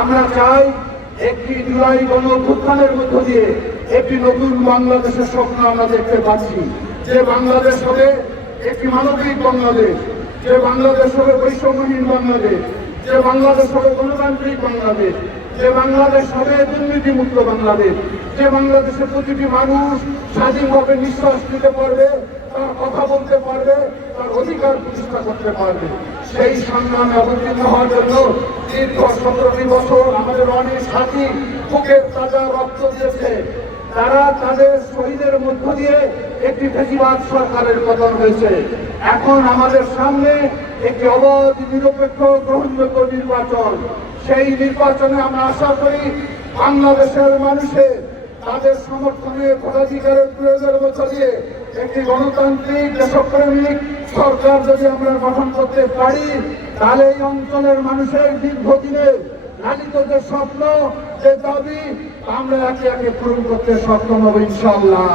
আমরা চাই একটি জুলাই গণঅভ্যুত্থানের মধ্য দিয়ে একটি নতুন বাংলাদেশের স্বপ্ন আমরা দেখতে পাচ্ছি, যে বাংলাদেশ হবে একটি মানবিক বাংলাদেশ, যে বাংলাদেশ হবে বৈষম্যহীন বাংলাদেশ, যে বাংলাদেশ হবে গণতান্ত্রিক বাংলাদেশ, যে বাংলাদেশ হবে দুর্নীতিমুক্ত বাংলাদেশ, যে বাংলাদেশের প্রতিটি মানুষ স্বাধীনভাবে নিঃশ্বাস নিতে পারবে, তার কথা বলতে পারবে, তার অধিকার প্রতিষ্ঠা করতে পারবে। সেই সংগ্রামে অবতীর্ণ হওয়ার জন্য দীর্ঘ 17 বছর আমাদের অনেক সাথী বুকের তাজা রক্ত দিয়েছে। তারা তাদের শহীদের মধ্য দিয়ে একটি ফ্যাসিবাদ সরকারের পতন হয়েছে। এখন আমাদের সামনে একটি অবাধ নিরপেক্ষ গ্রহণযোগ্য নির্বাচন। সেই নির্বাচনে আমরা আশা করি বাংলাদেশের মানুষের তাদের সমর্থনে ভোটাধিকারের প্রয়োগের মধ্য দিয়ে একটি গণতান্ত্রিক দেশপ্রেমিক সরকার যদি আমরা গঠন করতে পারি, তাহলে এই অঞ্চলের মানুষের দীর্ঘদিনের লালিত যে স্বপ্ন, যে দাবি আমরা একে একে পূরণ করতে সক্ষম হব ইনশাআল্লাহ।